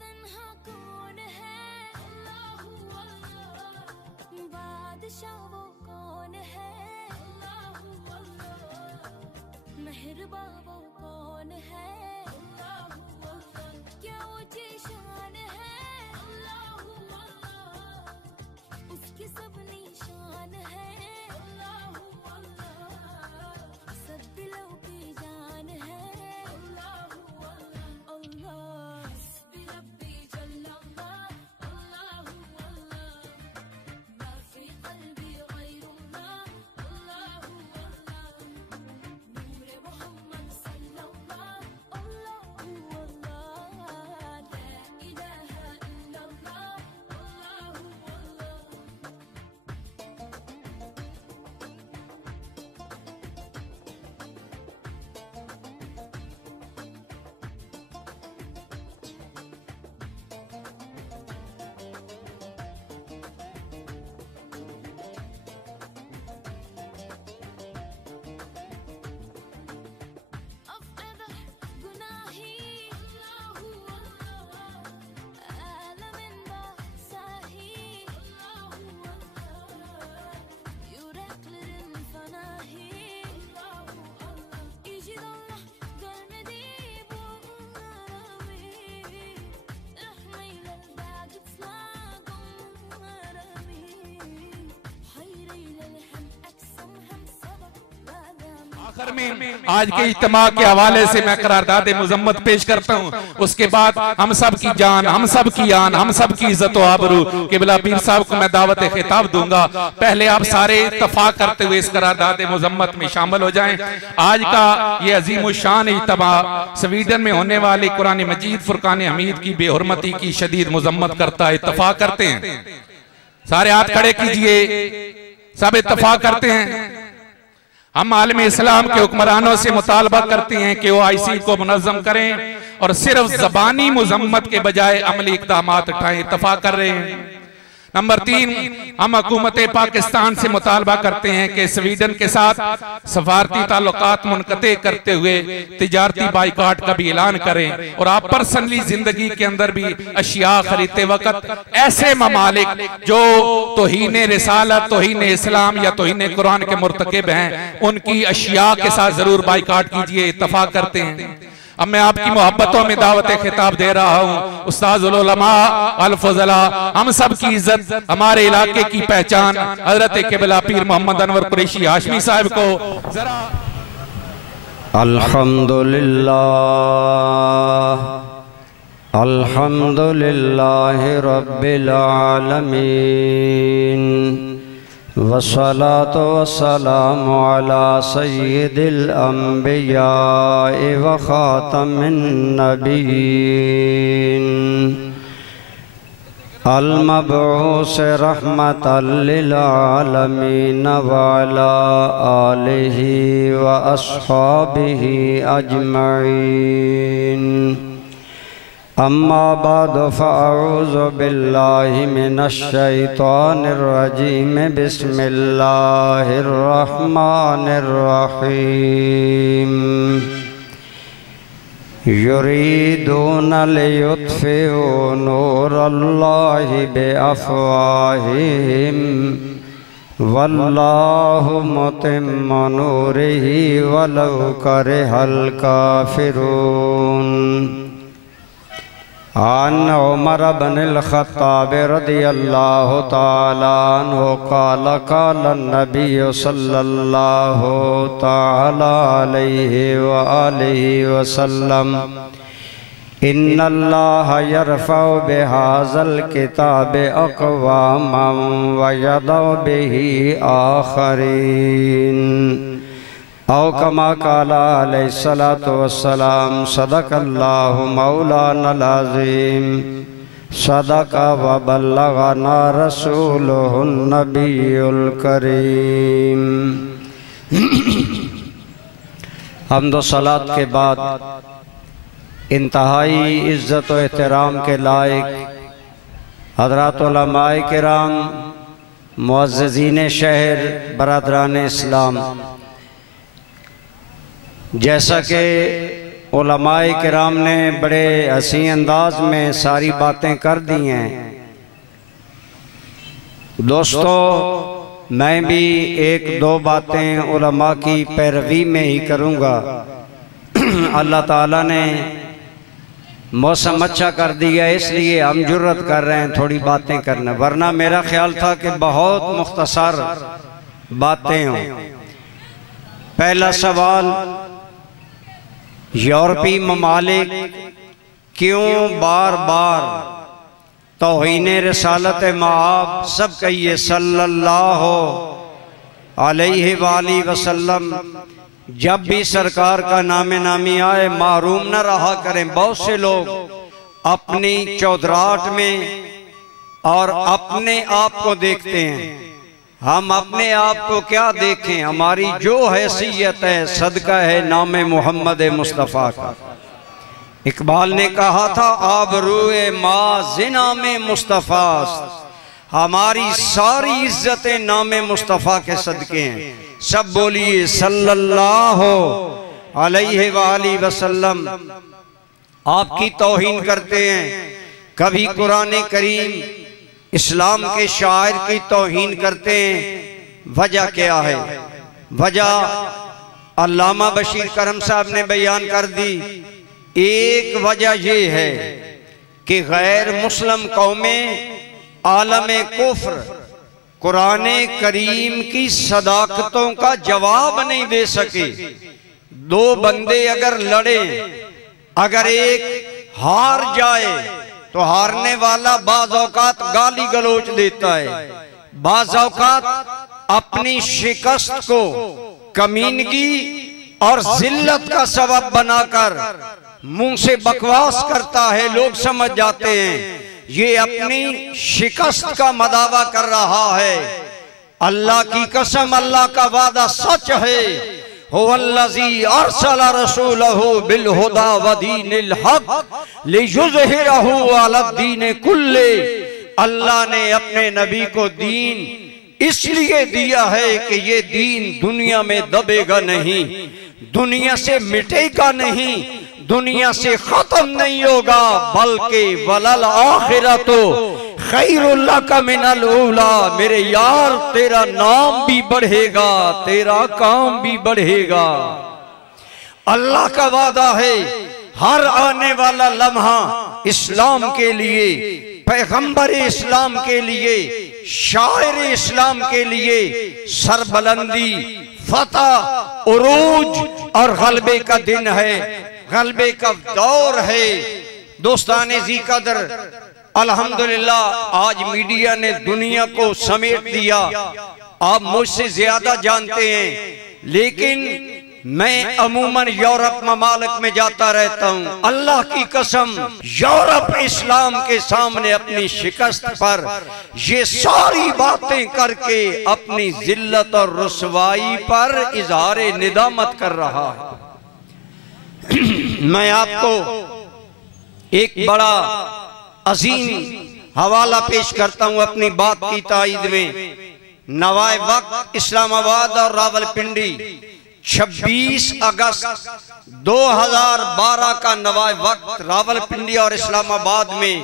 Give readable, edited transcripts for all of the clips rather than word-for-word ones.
तन्हा कौन है, अल्लाहू अल्लाह। बादशाह वो कौन है, अल्लाहू अल्लाह। मेहरबा वो कौन है, अल्लाहू अल्लाह। क्या ऊंची शान है, अल्लाहू अल्लाह। उसकी सब निशान है, अल्लाहू अल्लाह। सब दिलों की जान है, अल्लाहू अल्लाह। अल्लाह हस्बी रब्बी जल्लल्लाह, अल्लाहू अल्लाह। मा फी क़ल्बी गैरुल्लाह, अल्लाहू अल्लाह। नूरे मोहम्मद सल्लल्लाह, अल्लाहू अल्लाह। ला इलाहा इल्लल्लाह, अल्लाहू अल्लाह। अफ़क़द गुनाही, अल्लाहू अल्लाह। आलमिन बासाही, अल्लाहू अल्लाह। yüreklerin fanahi, Allahu Allah. İcid Allah görmedi bu arami. Rahmeyle bagit slagum arami. Hayreyle hem aksam hem sabah bagami. आखिर में आज के इज्तिमा के हवाले से मैं करारदाद मुजम्मत पेश करता हूँ। उसके बाद हम सब की जान, हम सब की आन, हम सब की इज्जत व आबरू किबला पीर साहब को मैं दावत खिताब दूंगा। पहले आप सारे इत्तफाक करते हुए इस करारदाद मुजम्मत में शामिल हो जाएं। आज का ये अजीम शान इज्तिमा स्वीडन में होने वाली कुरान मजीद फुरकान हमीद की बेहुरमती की शदीद मुजम्मत करता है। इत्तफाक करते हैं, सारे हाथ खड़े कीजिए, सब इत्तफाक करते हैं। हम आलम इस्लाम के हुक्मरानों से मुतालबा करते हैं कि वो आईसी को मुनज़्ज़म करें और सिर्फ ज़बानी मुज़म्मत के बजाय अमली इक़दामात उठाएं। इत्तफाक कर रहे हैं। नंबर 3, हम हुकूमत पाकिस्तान से मुतालबा करते हैं कि स्वीडन के साथ सफारती ताल्लुकात मुनक़ते करते हुए तिजारती बाइकाट का भी ऐलान करें और आप पर्सनली जिंदगी के अंदर भी अशिया खरीदते वक्त ऐसे ममालिक जो तौहीन रिसालत, तौहीन इस्लाम या तौहीन कुरान के मुर्तकिब हैं, उनकी अशिया के साथ जरूर बाइकाट कीजिए। इत्तफाक करते हैं। अब मैं आपकी मोहब्बतों में दावत खिताब दे रहा हूँ। उस्ताज़ुल उलमा अल फज़ला, हम सब की इज्जत, हमारे इलाके की पहचान हजरत क़िबला पीर मोहम्मद अनवर कुरैशी हाशमी साहब को जरा। अल्हम्दुलिल्लाह, अल्हम्दुलिल्लाह रब्बिल आलमीन, वस्सलातु वस्सलामु अला सय्यिदिल अंबिया व खातमिन नबिय्यीन, अल मबऊस रहमतल लिल आलमीन व अला आलिहि व अस्हाबिहि अजमईन। अम्मा बाद फ़अऊज़ु बिल्लाहि मिनश शैतानिर रजीम, बिस्मिल्लाहिर रहमानिर रहीम। युरीदूना लियुत्फ़िऊ नूरल्लाहि बिअफ़वाहिहिम वल्लाहु मुतिम्मु नूरिही वलौ करिहल काफ़िरून। आन उमर बिन ख़त्ताब रज़ियल्लाहु तआला अन्हु क़ाल क़ाल नबी सल्लल्लाहु तआला अलैहि व आलिहि वसल्लम, इन्नल्लाह यरफ़उ बिहाज़ल किताब अक़वामन व यदउ बिही आख़रीन। औ कमा काला अलैहिस्सलातु वस्सलाम, सदक़ल्लाहु मौलानल अज़ीम, सदक़ व बल्लग़ना रसूलुहुन नबियुल करीम। हम्द व सलात के बाद इंतहाई इज़्ज़त व एहतराम के लायक हज़रात उलमाए किराम, मुअज़्ज़िज़ीन शहर, बरादरान इस्लाम, जैसा कि उलमाए किराम ने बड़े हसीन अंदाज में सारी बातें कर दी हैं। दोस्तों, मैं भी एक दो बातें उलमा की पैरवी में ही करूँगा। अल्लाह ताला ने मौसम अच्छा कर दिया, इसलिए हम जुर्रत कर रहे हैं थोड़ी बातें करना, वरना मेरा ख्याल था कि बहुत मुख्तसर बातें हों। पहला सवाल, यूरोपीय ममालिक क्यों बार बार तौहीन रिसालत मआब, सब कहिए सल्लल्लाहु अलैहि वसल्लम, जब भी सरकार का नामे नामी आए महरूम न रहा करें। बहुत से लोग अपनी चौधराहट में और अपने आप को देखते हैं। हम अपने आप को क्या देखें, हमारी जो हैसियत है सदका है नाम मोहम्मद मुस्तफ़ा का। इकबाल ने कहा था आबरूए मा ज़िना में मुस्तफ़ा, हमारी सारी इज्जतें नाम मुस्तफ़ा के सदके हैं। सब बोलिए सल्लल्लाहु अलैहि वसल्लम। आपकी तौहीन करते हैं, कभी कुरान करीम इस्लाम के शायर की तौहीन करते हैं। वजह क्या है? वजह अल्लामा बशीर करम साहब ने बयान कर दी। एक वजह यह है कि गैर मुस्लिम कौमें आलम कुफ्र कुरान करीम की सदाकतों का जवाब नहीं दे सके। दो बंदे अगर लड़े, अगर एक हार जाए तो हारने वाला बाज़ औक़ात गाली गलोच देता है, बाज़ औक़ात अपनी शिकस्त को कमीनगी और जिल्लत का सबब बनाकर मुंह से बकवास करता है। लोग समझ जाते हैं ये अपनी शिकस्त का मदावा कर रहा है। अल्लाह की कसम, अल्लाह का वादा सच है। हुवल्लज़ी अरसला रसूलहु बिल हुदा व दीनिल हक़ लियुज़हिरहु अलद्दीन कुल्ले। अल्लाह ने अपने नबी को दीन इसलिए दिया है कि ये दीन दुनिया में दबेगा नहीं, दुनिया से मिटेगा नहीं, दुनिया से खत्म नहीं होगा, बल्कि वलल आखिरतो खैरुल लका मिनल ऊला। मेरे यार तेरा नाम भी बढ़ेगा, तेरा काम भी बढ़ेगा। अल्लाह का वादा है हर आने वाला लम्हा इस्लाम के लिए, पैगंबर इस्लाम के लिए, शायर इस्लाम के लिए सरबलंदी, फतह, उरूज और गलबे का दिन है, गलबे का दौर है। दोस्ताने जी कदर, अल्हम्दुलिल्लाह आज मीडिया ने दुनिया को समेट दिया। आप मुझसे ज्यादा जानते हैं, लेकिन मैं अमूमन यूरोप ममालिक में जाता रहता हूँ। अल्लाह की कसम, यूरोप इस्लाम के सामने अपनी शिकस्त पर ये सारी बातें करके अपनी जिल्लत और रुसवाई पर इजहार निदामत कर रहा है। मैं आपको एक बड़ा अजीम हवाला पेश करता हूं अपनी बात की तायीद में। नवाए वक्त इस्लामाबाद और रावलपिंडी 26 अगस्त 2012 का नवाए वक्त रावलपिंडी और इस्लामाबाद में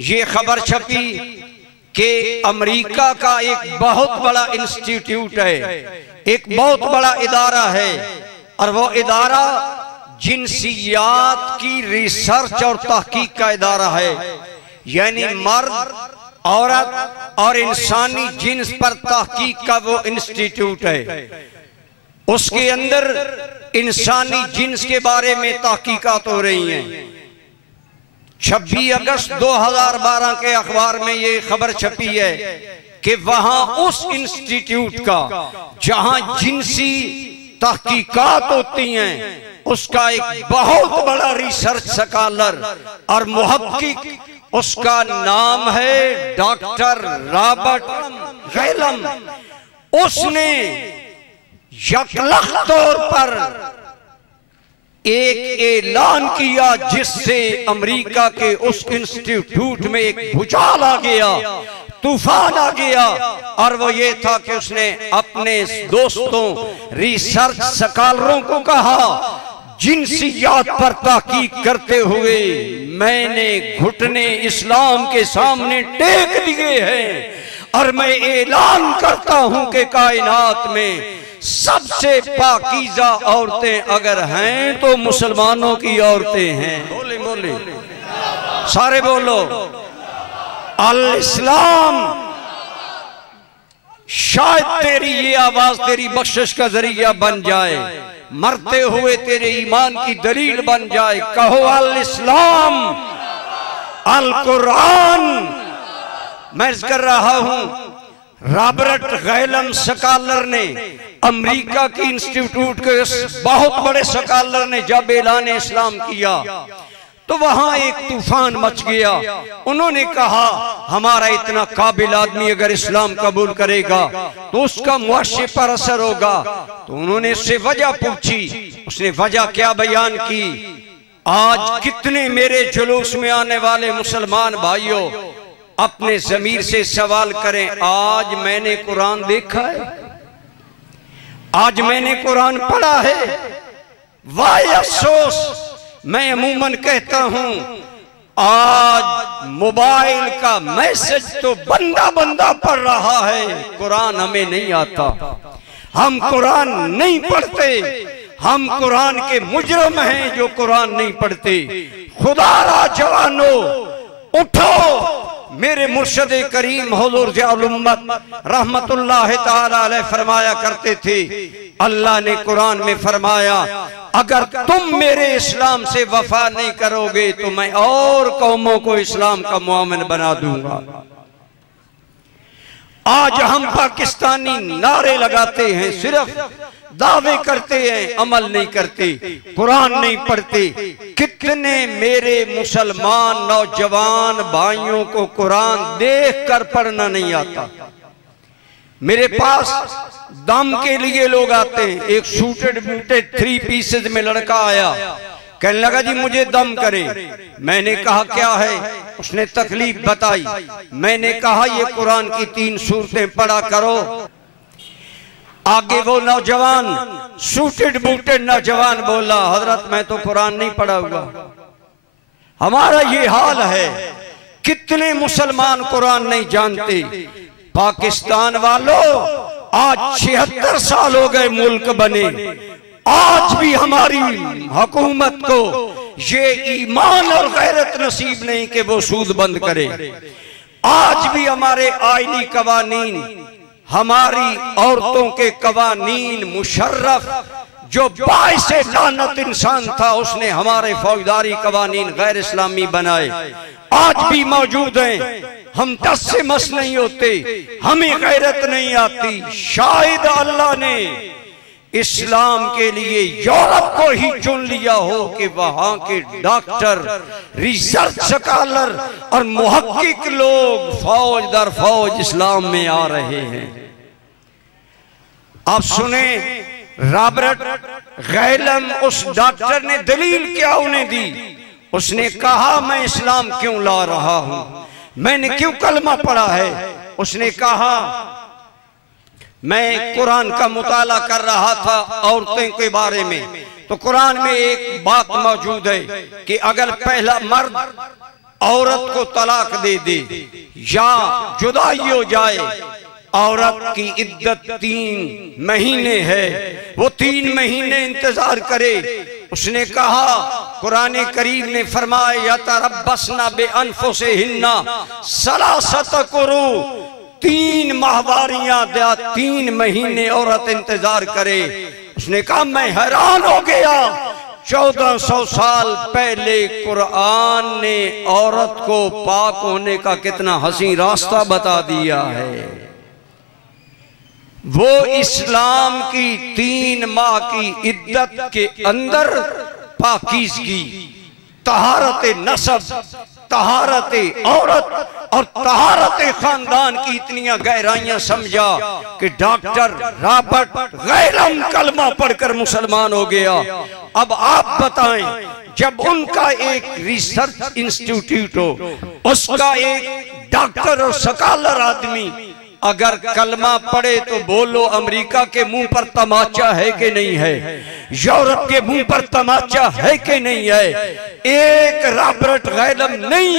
ये खबर छपी कि अमेरिका का एक बहुत बड़ा इंस्टीट्यूट है, एक बहुत बड़ा इदारा है, और वो इदारा जिन्सियात की रिसर्च और तहकीक का इदारा है। यानी मर्द, औरत और इंसानी जिन्स पर तहकीक का वो इंस्टीट्यूट है। उसके अंदर इंसानी जिन्स के बारे में तहकीकात हो रही हैं। 26 अगस्त 2012 के अखबार में ये खबर छपी है कि वहां उस इंस्टीट्यूट का जहां जिन्सी तहकीकात होती हैं, उसका एक बहुत बड़ा रिसर्च स्कॉलर और मुहक्किक, उसका नाम है डॉक्टर रॉबर्ट गैलम। उसने यकलख तौर पर एक ऐलान किया जिससे अमेरिका के उस इंस्टीट्यूट में एक भूचाल आ गया, तूफान आ गया। और वो ये था कि उसने अपने दोस्तों रिसर्च स्कॉलरों को कहा, जिनसियात पर ताकीक करते हुए मैंने घुटने इस्लाम के सामने टेक दिए हैं और मैं ऐलान करता हूं कि कायनात में सबसे पाकीज़ा औरतें अगर हैं तो मुसलमानों की औरतें हैं। बोले बोले सारे बोलो अल इस्लाम। शायद तेरी ये आवाज तेरी बख्शिश का जरिया बन जाए, मरते हुए तेरे ईमान की दलील बन जाए। कहो अल इस्लाम अल कुरान। मैं कर रहा हूं रॉबर्ट गैलम स्कॉलर ने, अमेरिका की इंस्टीट्यूट के बहुत बड़े स्कॉलर ने जब ऐलान इस्लाम किया तो वहां एक तूफान मच गया। उन्होंने कहा हमारा इतना काबिल आदमी अगर इस्लाम कबूल करेगा तो उसका मुआशरे पर असर होगा। तो उन्होंने उससे वजह पूछी, उसने वजह क्या बयान की। आज कितने मेरे जुलूस में आने वाले मुसलमान भाइयों अपने ज़मीर से सवाल करें, आज मैंने कुरान देखा है, आज मैंने कुरान पढ़ा है? वाह अफसोस। मैं अमूमन कहता हूं आज मोबाइल का मैसेज तो बंदा बंदा पढ़ रहा है, कुरान हमें नहीं आता, हम कुरान नहीं पढ़ते, हम कुरान के मुजरम हैं जो कुरान नहीं पढ़ते। खुदारा जवानो उठो। मेरे मुर्शद करीम हुजूर ज़ियाउल उम्मत रहमतुल्लाह ताला अलैह फरमाया करते थे, अल्लाह ने कुरान में फरमाया अगर तुम मेरे इस्लाम से वफा नहीं करोगे तो मैं और कौमों को इस्लाम का मुआमिन बना दूंगा। आज हम पाकिस्तानी नारे लगाते हैं, सिर्फ दावे करते हैं, अमल नहीं करते, कुरान नहीं पढ़ते। कितने मेरे मुसलमान नौजवान भाइयों को कुरान देखकर पढ़ना नहीं आता। मेरे पास दम के लिए लोग आते हैं। एक सूटेड बूटेड 3 पीसेज में लड़का आया, कहने लगा जी मुझे दम करे। मैंने कहा क्या है? उसने तकलीफ बताई। मैंने कहा ये कुरान की 3 सूरतें पढ़ा करो। आगे वो नौजवान सूटेड बूटेड नौजवान बोला हजरत मैं तो कुरान नहीं पढ़ा हुआ। हमारा ये हाल है। कितने मुसलमान कुरान नहीं जानते। पाकिस्तान वालों आज 76 साल हो गए मुल्क बने, आज भी हमारी हुकूमत को ये ईमान और गैरत नसीब नहीं कि वो सूद बंद करे। आज भी हमारे आईनी कवानीन, हमारी औरतों के कवानीन, मुशर्रफ जो बाइसे लानत इंसान था उसने हमारे फौजदारी कवानीन गैर इस्लामी बनाए, आज भी मौजूद हैं। हम 10 से मस नहीं होते, हमें गैरत नहीं आती। शायद अल्लाह ने इस्लाम के लिए यूरोप को ही चुन लिया हो कि वहां के डॉक्टर, रिसर्च स्कॉलर और मुहक्किक लोग फौज दर फौज इस्लाम में आ रहे हैं। आप सुने रॉबर्ट गैलम उस डॉक्टर ने दलील क्या उन्हें दी। उसने कहा मैं इस्लाम क्यों ला रहा हूं, मैंने क्यों कलमा पढ़ा है। उसने कहा मैं कुरान का मुताला कर रहा था औरतें के बारे में, तो कुरान में एक बात मौजूद है कि अगर पहला मर्द औरत को तलाक दे दे या जुदाई हो जाए, औरत की इद्दत 3 महीने है, वो 3 महीने इंतजार करे। उसने कहा कुरान करीम ने फरमाया यतरब्बसना बिअनफुसिहिन्ना सलासत कुरू, 3 माहवारियां 3 महीने औरत इंतजार करे। उसने कहा मैं हैरान हो गया, 1400 साल पहले कुरान ने औरत को पाक होने का कितना हसीन रास्ता बता दिया है। वो इस्लाम की 3 माह की इद्दत के अंदर पाकीज़गी, तहारत नसब, तहारत औरत और तहारत खानदान की इतनी गहराइयां समझा कि डॉक्टर रॉबर्ट गैलम कलमा पढ़कर मुसलमान हो गया। अब आप बताएं, जब उनका एक रिसर्च इंस्टीट्यूट हो, उसका एक डॉक्टर और स्कॉलर आदमी अगर कलमा पढ़े तो बोलो अमेरिका के मुंह पर तमाचा है कि नहीं है, यूरोप के मुंह पर तमाचा है कि नहीं है। एक रॉबर्ट गैलम नहीं,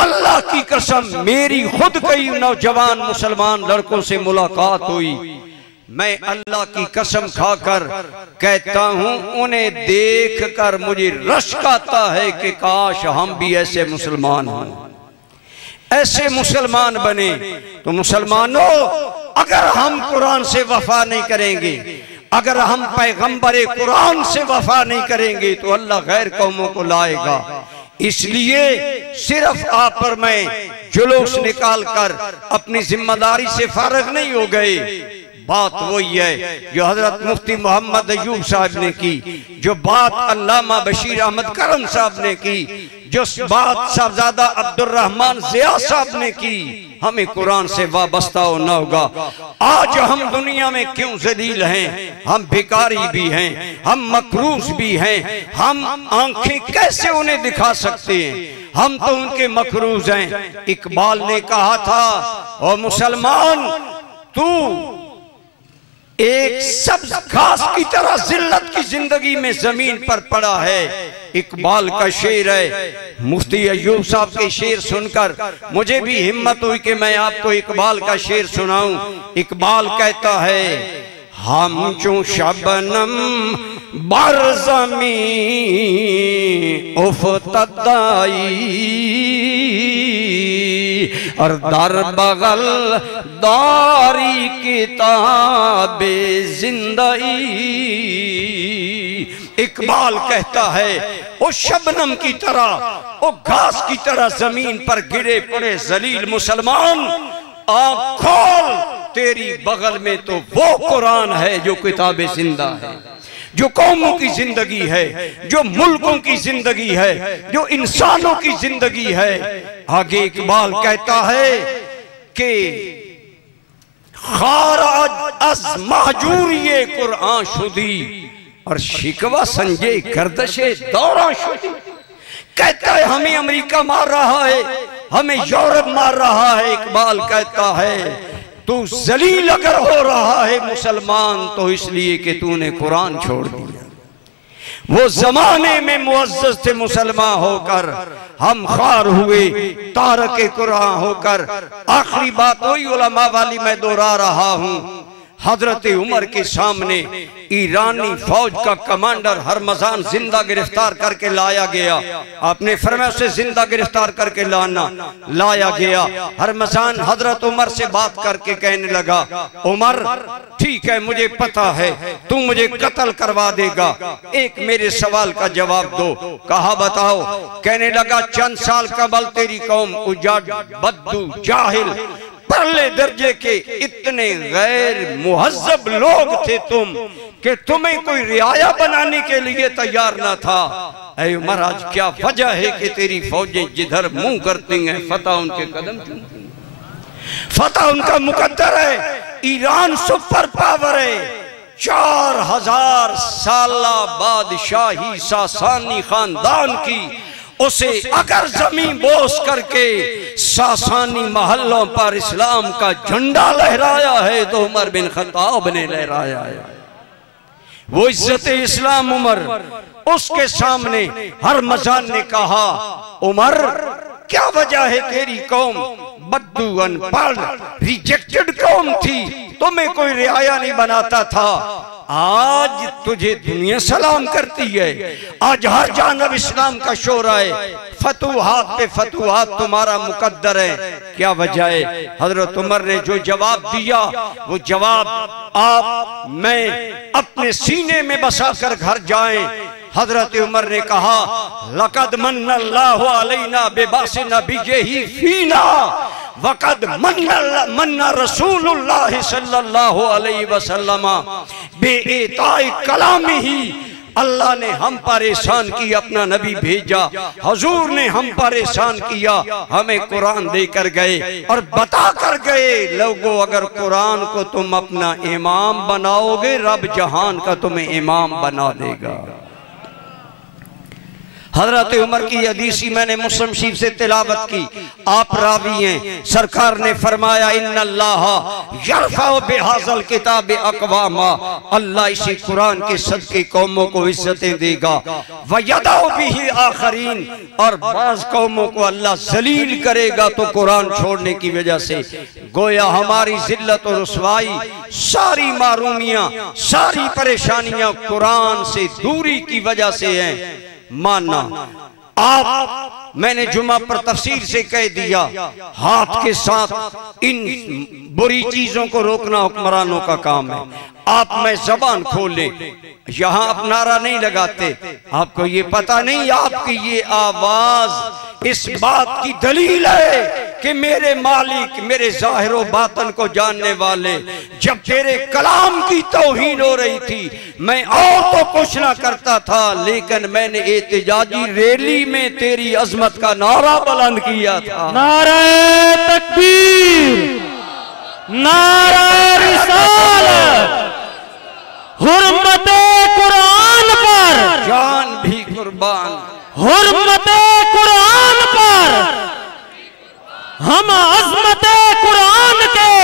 अल्लाह की कसम मेरी खुद कई नौजवान मुसलमान लड़कों से मुलाकात हुई, मैं अल्लाह की कसम खाकर कहता हूं उन्हें देखकर मुझे रश्क आता है कि काश हम भी ऐसे मुसलमान हों, ऐसे मुसलमान बने। तो मुसलमानों, अगर हम कुरान से वफा नहीं करेंगे, अगर हम पैगंबर कुरान से वफा नहीं करेंगे तो अल्लाह गैर कौमों को लाएगा। इसलिए सिर्फ आप पर मैं जुलूस निकाल कर अपनी जिम्मेदारी से फारग नहीं हो गए। बात वही है जो हजरत मुफ्ती मोहम्मद अयूब साहब ने की, जो बात अल्लामा बशीर अहमद करम साहब ने की, जो बात साहबजादा अब्दुर्रहमान जिया साहब ने की। हमें कुरान से वाबस्ता होना होगा। आज हम दुनिया में क्यों जलील हैं, हम भिखारी भी हैं, हम मकरूज भी हैं, हम आंखें कैसे उन्हें दिखा सकते हैं, हम तो उनके मकरूज हैं। इकबाल ने कहा था, और मुसलमान तू एक सब्ज घास की तरह जिल्लत की जिंदगी में जमीन पर पड़ा है। इकबाल का शेर है। मुफ्ती अयूब साहब के शेर सुनकर मुझे भी हिम्मत हुई कि मैं आपको इकबाल का शेर सुनाऊं। इकबाल कहता है, हम जो शबनम बरज़मी उफ़्तदाई और दर बगल दारी किताबे जिंदगी। इकबाल कहता है, ओ शबनम की तरह, ओ घास की तरह जमीन पर गिरे पड़े जलील मुसलमान, आँख खोल, तेरी बगल में तो वो कुरान है जो किताबे जिंदा है, जो कौमों की जिंदगी है, जो मुल्कों की जिंदगी है, जो इंसानों की जिंदगी है। आगे इकबाल कहता है कि खाराज अज महजूरी कुरान शुदी और शिकवा संजय गर्दशे दौरा शुदी। कहता है हमें अमेरिका मार रहा है, हमें यूरोप मार रहा है। इकबाल कहता है तू जलील अगर हो रहा है मुसलमान तो इसलिए कि तूने कुरान छोड़ दिया। वो जमाने में मुअज़्ज़ज़ थे मुसलमान होकर, हम ख़ार हुए तारक कुरान होकर। आखिरी बात वही उलमा वाली मैं दोहरा रहा हूँ। हजरत उमर के सामने ईरानी फौज का कमांडर हरमजान जिंदा गिरफ्तार करके लाया गया। आपने फरमाया उसे जिंदा गिरफ्तार करके लाया गया। हरमजान हजरत उमर से बात करके कहने लगा, उमर ठीक है मुझे पता है तू मुझे कत्ल करवा देगा, एक मेरे सवाल का जवाब दो। कहा बताओ। कहने लगा चंद साल कबल तेरी कौम उजाड़ बद्दू जाहिल पहले दर्जे के इतने गैर मुहज्जब लोग थे तुम कि तुम्हें कोई रियाया बनाने के लिए तैयार ना था। ऐ उमर आज क्या वजह है कि तेरी फौजें जिधर मुंह करती हैं फतह उनके कदम चूमती हैं। फतह उनका मुकद्दर है। ईरान सुपर पावर है। 4000 साल बादशाही सासानी खानदान की, उसे अगर जमीन बोस करके सासानी महलों पर इस्लाम का झंडा लहराया है तो उमर बिन खत्ताब ने लहराया है। वो इज्जत इस्लाम उमर। उसके सामने हरमजान ने कहा, उमर क्या वजह है तेरी कौम बद्दू अनपढ़ रिजेक्टेड कौम थी, तुम्हें कोई रियाया नहीं बनाता था, आज तुझे दुनिया सलाम करती है। आज हर जानब इस्लाम का शोर है, फतुहात पे फतुहात तुम्हारा मुकद्दर है। क्या वजह है? हजरत उमर ने जो जवाब दिया वो जवाब आप मैं अपने सीने में बसा कर घर जाएं। हजरत उमर ने कहा, लक़द मन्नल्लाहु अलैना बेबासिन नबिय्यही फीना वक़द मन्ना रसूलुल्लाह सल्लल्लाहु अलैहि वसल्लम बेइताई कलामिही। अल्लाह ने हम पर एहसान किया, अपना नबी भेजा, हुजूर ने हम पर एहसान किया, हमें कुरान देकर गए और बता कर गए, लोगों अगर कुरान को तुम अपना इमाम बनाओगे रब जहान का तुम्हें इमाम बना देगा। हजरत उमर की हदीसी मैंने मुस्लिम शरीफ से तिलावत की। आप रावी हैं, सरकार ने फरमाया इन्नल्लाह यरफउ बिहाज़ल किताब अक़वामा, अल्लाह इसी कुरान के सदके कौमों को इज्जतें देगा, व यदउ बिही आखरीन, और बाज़ कौमों को अल्लाह जलील करेगा तो कुरान छोड़ने की वजह से। गोया हमारी जिल्लत और रुसवाई, सारी मारूमियां, सारी परेशानियां कुरान से दूरी की वजह से हैं। मानना आप, मैंने जुमा पर तफसीर से कह दिया, हाथ के साथ इन बुरी चीजों को रोकना हुक्मरानों का काम है। आप में जबान खोले, यहाँ आप नारा नहीं लगाते, आपको ये पता नहीं आपकी ये आवाज इस बात की दलील है कि मेरे मालिक, मेरे जाहिर व बातन को जानने वाले, जब तेरे कलाम की तौहीन हो रही थी मैं और तो कुछ ना करता था, लेकिन मैंने एहतिजाजी रैली में तेरी अजमत का नारा बुलंद किया था। नारे तकबीर, नारे रिसालत, हुर्मते कुरान पर जान भी कुर्बान, हुर्मते कुरान पर हम अज़मते कुरान के,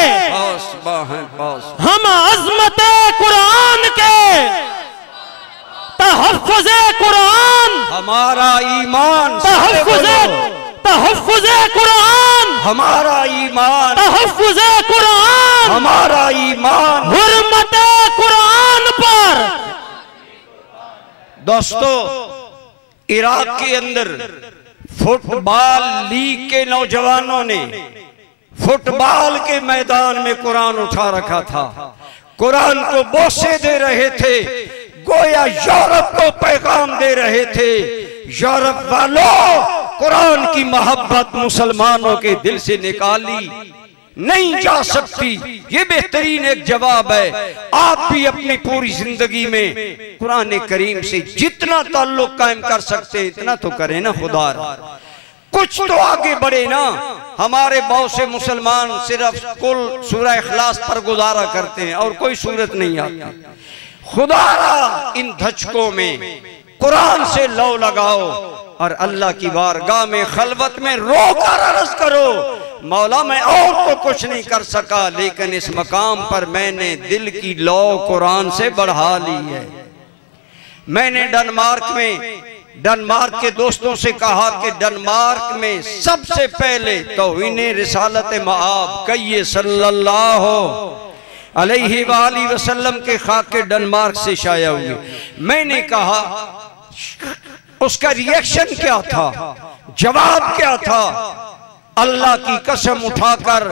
हम अज़मते कुरान के, तहफ़्फ़ुज़े कुरान हमारा ईमान, तहफ़्फ़ुज़े कुरान हमारा ईमान, तहफ़्फ़ुज़े कुरान हमारा ईमान। हुर्मते कुरान पर। दोस्तों, इराक के अंदर फुटबॉल लीग के नौजवानों ने फुटबॉल के मैदान में कुरान उठा रखा था, कुरान को बोसे दे रहे थे, गोया यूरोप को पैगाम दे रहे थे, यूरोप वालों कुरान की मोहब्बत मुसलमानों के दिल से निकाली नहीं जा सकती। ये बेहतरीन एक जवाब है। आप भी अपनी पूरी जिंदगी में कुरान करीम से जितना ताल्लुक कायम कर सकते हैं इतना तो करें ना खुदा, कुछ तो आगे बढ़े ना। हमारे बहुत से मुसलमान सिर्फ कुल सूरह इखलास पर गुजारा करते हैं और कोई सूरत नहीं आती। खुदा इन धचकों में कुरान से लौ लगाओ और अल्लाह की बारगाह में खलवत में रोकर अर्ज करो, मौला मैं और तो कुछ नहीं कर सका, लेकिन इस मकाम पर मैंने दिल की लौ कुरान से बढ़ा ली है। मैंने डेनमार्क के दोस्तों से कहा कि डेनमार्क में सबसे पहले तौहीन रिसालत मआब कहिए सल्लल्लाहु अलैहि वसल्लम के खाके डेनमार्क से शाया हुए। मैंने कहा उसका रिएक्शन क्या था, जवाब क्या था? अल्लाह की कसम उठाकर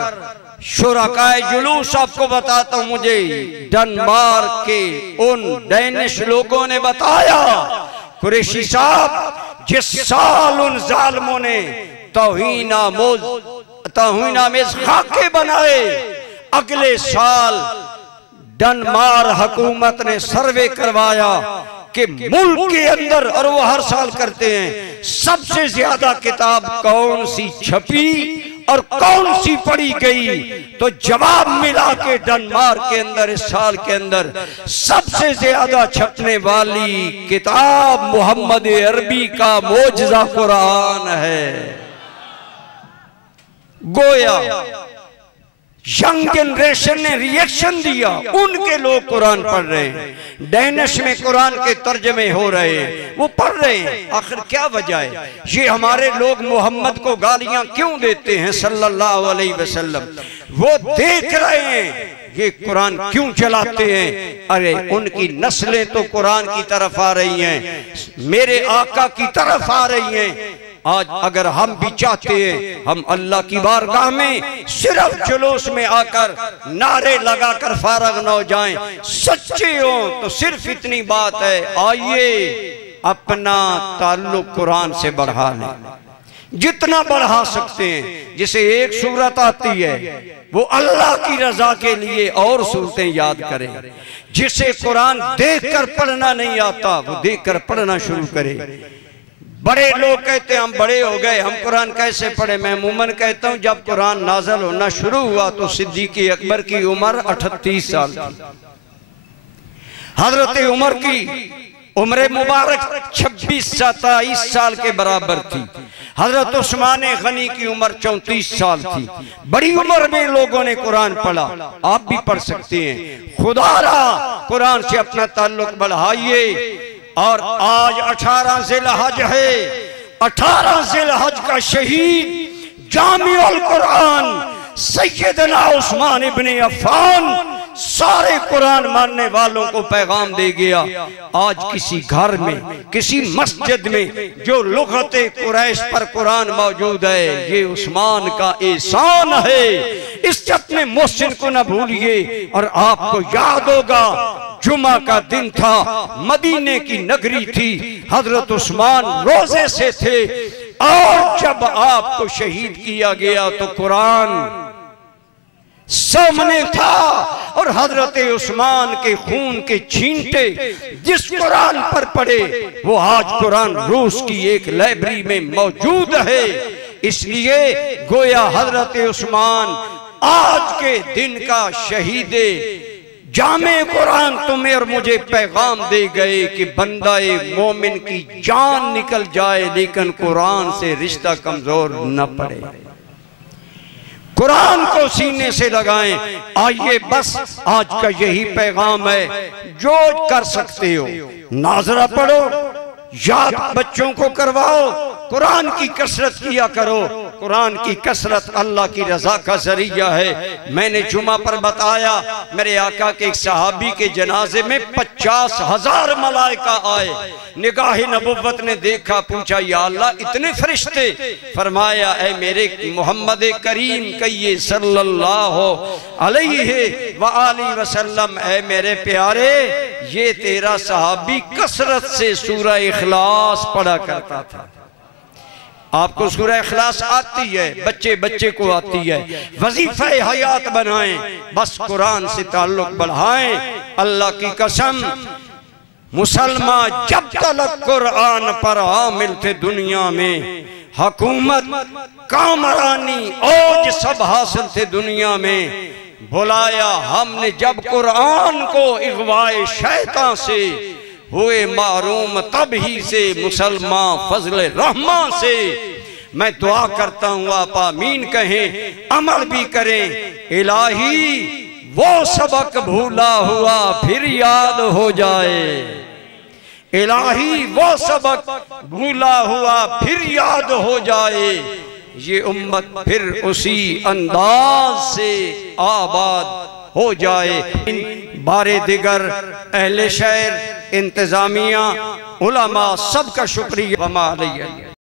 शुरकाए जुलूस आपको बताता हूं, मुझे डेनमार्क के उन डैनिश लोगों ने बताया, कुरैशी साहब जिस साल उन जालिमों ने तौहीन आमेज खाके बनाए, अगले साल डेनमार्क हुकूमत ने सर्वे करवाया कि मुल्क के अंदर, और वो हर साल करते हैं, सबसे ज्यादा किताब कौन सी छपी और कौन सी पढ़ी गई। तो जवाब मिला कि डेनमार्क के अंदर इस साल के अंदर सबसे ज्यादा छपने वाली किताब मोहम्मद अरबी का मोजज़ा कुरान है। गोया यंग जनरेशन ने रिएक्शन दिया, उनके लोग कुरान पढ़ रहे हैं, डैनिश में कुरान के तर्जमे हो रहे हैं, वो पढ़ रहे हैं। आखिर क्या वजह है? ये हमारे लोग मोहम्मद को गालियां क्यों देते हैं सल्लल्लाहु अलैहि वसल्लम? वो देख रहे हैं ये कुरान क्यों चलाते हैं। अरे उनकी नस्लें तो कुरान की तरफ आ रही हैं, मेरे आका की तरफ आ रही हैं। आज अगर हम भी चाहते हैं हम अल्लाह की बारगाह में सिर्फ जुलूस में आकर नारे लगाकर फारग न हो जाएं, सच्चे हो तो सिर्फ इतनी बात है, आइए अपना ताल्लुक कुरान से बढ़ा लें, जितना बढ़ा सकते हैं। जिसे एक सूरत आती है वो अल्लाह की रजा के लिए और सूरतें याद करें। जिसे कुरान देखकर पढ़ना नहीं आता वो देखकर पढ़ना शुरू करे। बड़े लोग कहते हैं हम बड़े हो गए, हम कुरान कैसे पढ़े? मैं अमूमन कहता हूं जब कुरान नाज़िल होना शुरू हुआ तो सिद्दीक़ अकबर की उम्र 38 साल थी। हजरत उमर की उम्र मुबारक 26-27 साल के बराबर थी। हजरत उस्मान गनी की उम्र 34 साल थी। बड़ी उम्र में लोगों ने कुरान पढ़ा। आप भी पढ़ सकते हैं। खुदारा कुरान से अपना ताल्लुक बढ़ाइए। और आज 18 ज़िलहज है। 18 ज़िलहज का शहीद जामिउल कुरान सैयदना उस्मान इब्ने अफ़्फ़ान सारे कुरान मानने वालों को पैगाम दे गया। आज किसी घर में, किसी मस्जिद में जो लुग़त-ए कुरैश पर कुरान मौजूद है, ये उस्मान का एहसान है। इज्जत में मोहसिन को न भूलिए। और आपको याद होगा, जुमा का दिन था, मदीने की नगरी थी, हजरत उस्मान रोजे से थे और जब आपको शहीद किया गया तो कुरान सामने था। और हजरत उस्मान के खून के छींटे जिस कुरान पर पड़े वो आज कुरान रूस की एक लाइब्रेरी में मौजूद है। इसलिए गोया हजरत उस्मान आज के दिन का शहीदे जामे कुरान तुम्हें और मुझे पैगाम दे गए कि बंदाए मोमिन की जान निकल जाए लेकिन कुरान से रिश्ता कमजोर न पड़े। कुरान को सीने से लगाएं। आइए बस आज का यही पैगाम है। जो कर सकते हो नाजरा पढ़ो, याद बच्चों को करवाओ, कुरान की कसरत किया करो। कुरान की कसरत अल्लाह की रजा का जरिया है। मैंने जुमा पर बताया, मेरे आका के एक सहाबी के जनाजे में 50,000 मलाइका आए। निगाह नबुव्वत ने देखा, पूछा या अल्लाह इतने फरिश्ते? फरमाया ऐ मेरे मोहम्मद करीम कहिए सल्लल्लाहु अलैहि व आलिहि वसल्लम, ऐ मेरे प्यारे ये तेरा सहाबी कसरत से सूरह इखलास पढ़ा करता था। आपको सूरह इखलास आती है, बच्चे बच्चे को आती है। वजीफा हयात बनाएं, बस कुरान से ताल्लुक बढ़ाएं। अल्लाह की कसम, मुसलमान जब तक कुरान पर आमिल थे दुनिया में, हुकूमत कामरानी औज सब हासिल थे दुनिया में। बुलाया हमने जब कुरान को इग़वाए शैतान से हुए मारूम, तब ही से मुसलमान फजल रहमान से। मैं दुआ करता हूँ आप आमीन कहें, अमल भी करें। इलाही वो सबक भूला हुआ फिर याद हो जाए। इलाही वो सबक भूला हुआ फिर याद हो जाए। ये उम्मत फिर उसी अंदाज से आबाद हो जाए। बारे दिगर अहले शहर, इंतजामिया, उलमा सबका शुक्रिया।